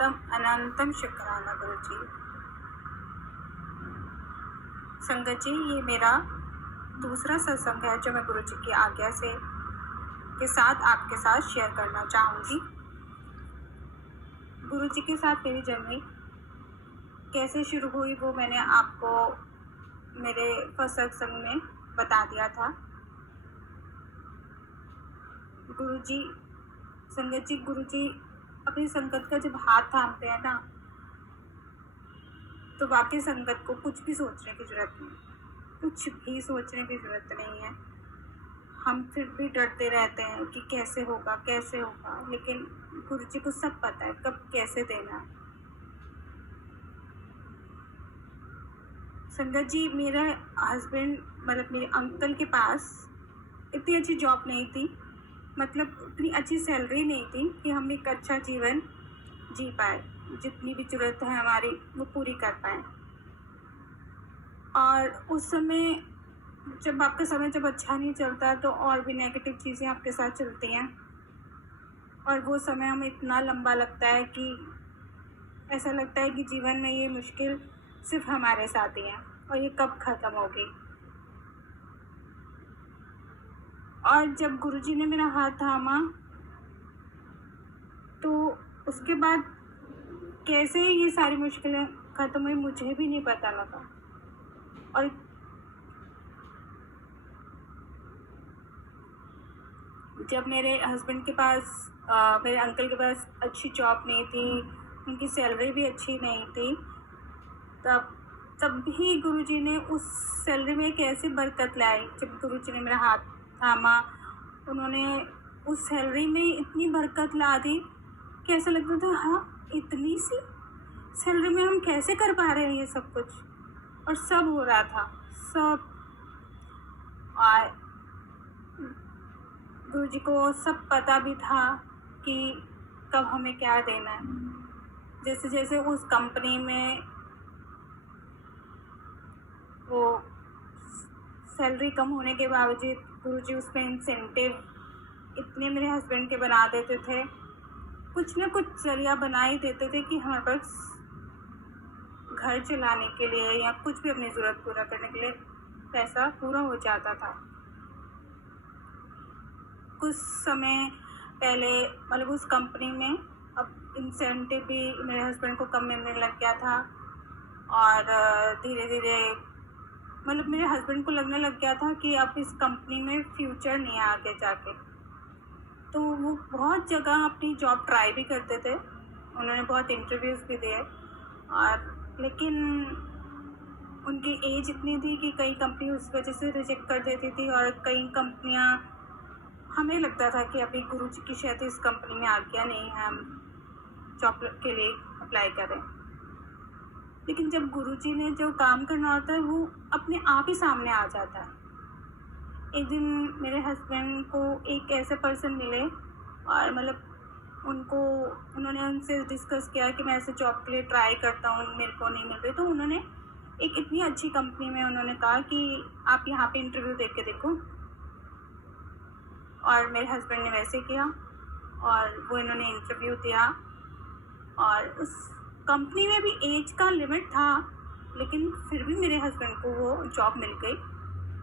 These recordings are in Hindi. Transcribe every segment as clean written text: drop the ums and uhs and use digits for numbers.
अनंतम अनंतम शुक्राना गुरु जी। संगत जी, ये मेरा दूसरा सत्संग है जो मैं गुरु जी की आज्ञा से के साथ आपके साथ शेयर करना चाहूँगी। गुरु जी के साथ मेरी जर्नी कैसे शुरू हुई वो मैंने आपको मेरे फर्स्ट सत्संग में बता दिया था। गुरु जी, संगत जी, गुरु जी अपनी संगत का जब हाथ थामते हैं ना, तो वाकई संगत को कुछ भी सोचने की जरूरत नहीं, कुछ भी सोचने की जरूरत नहीं है। हम फिर भी डरते रहते हैं कि कैसे होगा कैसे होगा, लेकिन गुरु जी को सब पता है कब कैसे देना है। संगत जी, मेरा हस्बैंड मतलब मेरे अंकल के पास इतनी अच्छी जॉब नहीं थी, मतलब इतनी अच्छी सैलरी नहीं थी कि हम एक अच्छा जीवन जी पाए, जितनी भी जरूरत है हमारी वो पूरी कर पाए। और उस समय जब आपका समय जब अच्छा नहीं चलता तो और भी नेगेटिव चीज़ें आपके साथ चलती हैं, और वो समय हमें इतना लंबा लगता है कि ऐसा लगता है कि जीवन में ये मुश्किल सिर्फ हमारे साथ ही है और ये कब ख़त्म होगी। और जब गुरुजी ने मेरा हाथ थामा तो उसके बाद कैसे ये सारी मुश्किलें ख़त्म हुई मुझे भी नहीं पता लगा। और जब मेरे हस्बैंड के पास मेरे अंकल के पास अच्छी जॉब नहीं थी, उनकी सैलरी भी अच्छी नहीं थी, तब भी गुरुजी ने उस सैलरी में कैसे बरकत लाई। जब गुरुजी ने मेरा हाथ थामा, उन्होंने उस सैलरी में इतनी बरकत ला दी कि ऐसा लगता था हाँ, इतनी सी सैलरी में हम कैसे कर पा रहे हैं ये सब कुछ। और सब हो रहा था, सब। और गुरुजी को सब पता भी था कि कब हमें क्या देना है। जैसे जैसे उस कंपनी में वो सैलरी कम होने के बावजूद गुरुजी उसमें इंसेंटिव इतने मेरे हस्बैंड के बना देते थे, कुछ ना कुछ जरिया बना ही देते थे कि हमारे पास घर चलाने के लिए या कुछ भी अपनी ज़रूरत पूरा करने के लिए पैसा पूरा हो जाता था। कुछ समय पहले मतलब उस कंपनी में अब इंसेंटिव भी मेरे हस्बैंड को कम मिलने लग गया था, और धीरे धीरे मतलब मेरे हस्बैंड को लगने लग गया था कि अब इस कंपनी में फ्यूचर नहीं है आगे जाके। तो वो बहुत जगह अपनी जॉब ट्राई भी करते थे, उन्होंने बहुत इंटरव्यूज़ भी दिए, और लेकिन उनकी एज इतनी थी कि कई कंपनी उस वजह से रिजेक्ट कर देती थी, और कई कंपनियां हमें लगता था कि अभी गुरुजी की शायद इस कंपनी में आज्ञा नहीं है, हम जॉब के लिए अप्लाई करें। लेकिन जब गुरुजी ने जो काम करना होता है वो अपने आप ही सामने आ जाता है। एक दिन मेरे हस्बैंड को एक ऐसे पर्सन मिले, और मतलब उन्होंने उनसे डिस्कस किया कि मैं ऐसे जॉब के लिए ट्राई करता हूँ, मेरे को नहीं मिल रही। तो उन्होंने एक इतनी अच्छी कंपनी में उन्होंने कहा कि आप यहाँ पे इंटरव्यू दे के देखो। और मेरे हस्बैंड ने वैसे किया, और वो इन्होंने इंटरव्यू दिया, और उस कंपनी में भी एज का लिमिट था, लेकिन फिर भी मेरे हस्बैंड को वो जॉब मिल गई,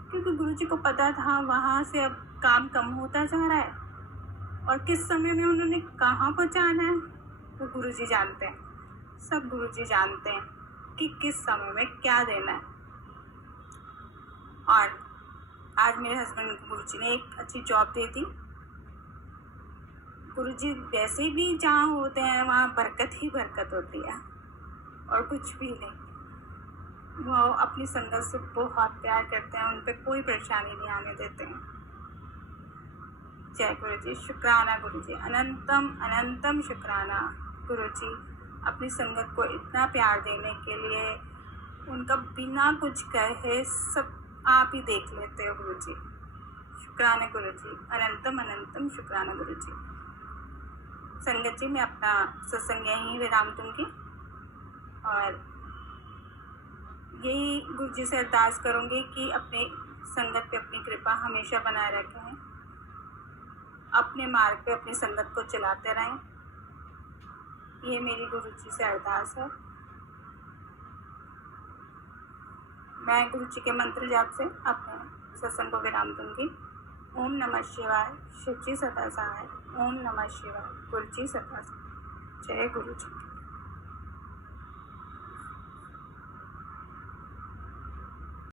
क्योंकि गुरुजी को पता था वहाँ से अब काम कम होता जा रहा है, और किस समय में उन्होंने कहाँ पहुँचाना है वो गुरुजी जानते हैं। सब गुरुजी जानते हैं कि किस समय में क्या देना है। और आज मेरे हस्बैंड को गुरुजी ने एक अच्छी जॉब दे दी। गुरुजी वैसे भी जहाँ होते हैं वहाँ बरकत ही बरकत होती है, और कुछ भी नहीं। वो अपनी संगत से बहुत प्यार करते हैं, उन पर कोई परेशानी नहीं आने देते हैं। जय गुरुजी, शुक्राना गुरुजी, अनंतम अनंतम शुक्राना गुरुजी, अपनी संगत को इतना प्यार देने के लिए। उनका बिना कुछ कहे सब आप ही देख लेते हो गुरुजी। शुक्राना गुरुजी, अनंतम अनंतम शुक्राना गुरुजी। संगत जी, मैं अपना सत्संग यहीं विराम दूंगी, और यही गुरुजी से अरदास करूंगी कि अपने संगत पे अपनी कृपा हमेशा बनाए रखें, अपने मार्ग पे अपनी संगत को चलाते रहें, ये मेरी गुरु जी से अरदास है। मैं गुरु जी के मंत्र जाप से अपने सत्संग को विराम दूंगी। ओम नमः शिवाय, शिव जी सदा सहाय। ओम नमः शिवाय, गुरु जी सदा सहाय। जय गुरु जी।